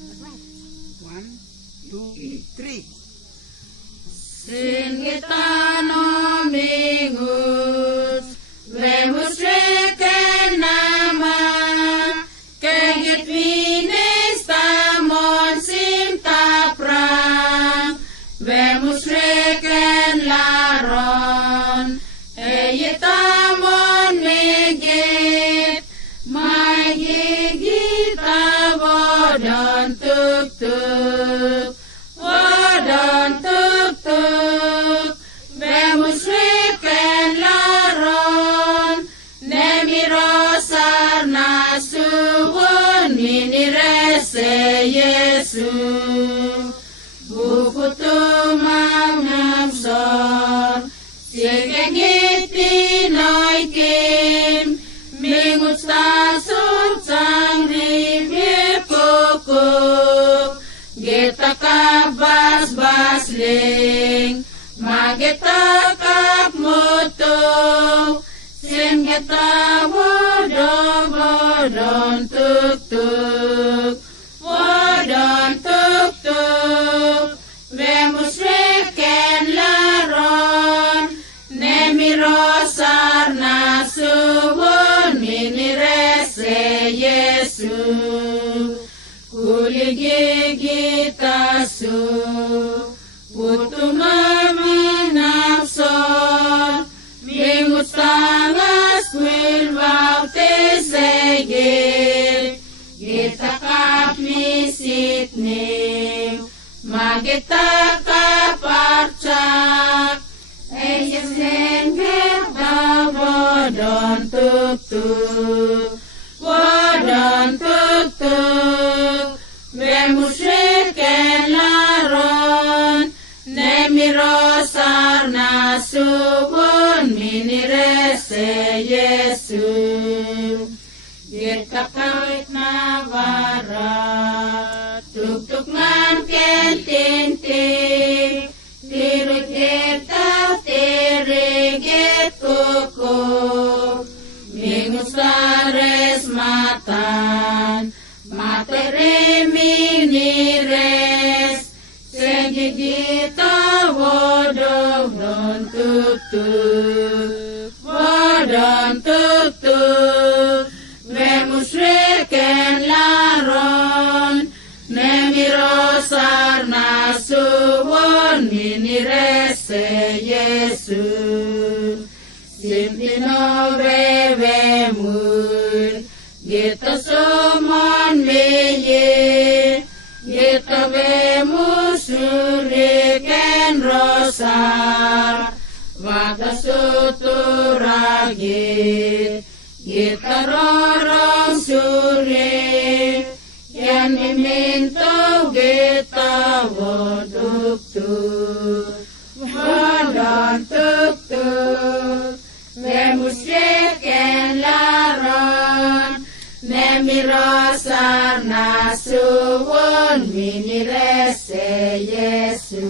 1, 2, 3. Sin kita nomingus, vemus reken nama, kegit vinis tamon simta prang, vemus reken laron, tamon megit, mai gigita vodon tuk-tuk. Wadon tuk-tuk, vemus reken laron, nemirosar nasuwon minirese Yesu. Buku tumang namsor, sikengiti noikim, mingut stasut sang ribye pokok. Geta kap bas-basling, mageta kap moto, sin geta wodon tuk-tuk, wodon tuk-tuk, vemus reken laron, nemirosar nasuwon minirese Yesu. Kuligigita su, putu mami nafsor, mingut tangas wilwak tesegir, gita kap misit nim, magita kap arcak, eyes gita wadon tuk-tuk, wadon tuk-tuk. Vemus reken laron, nemirosar nasuwon minirese Yesu. Gita kawit na warat, tuk-tuk ngan kentinti, tirut gita tirigit kuko, mingus lares matan, matere minires, segigita wodon tuk-tuk, wodon tuk-tuk, vemus reken laron, nemirosar nasuwon minirese Yesu. Simpino vevemur, gita sumon veye, gita vemus reken rosar, vata suturagit, gita rorong suri, yan miminto gita woduk-tuk, wadon tuk-tuk, vemus reken laron, nemirosar nasuwon minirese Yesu.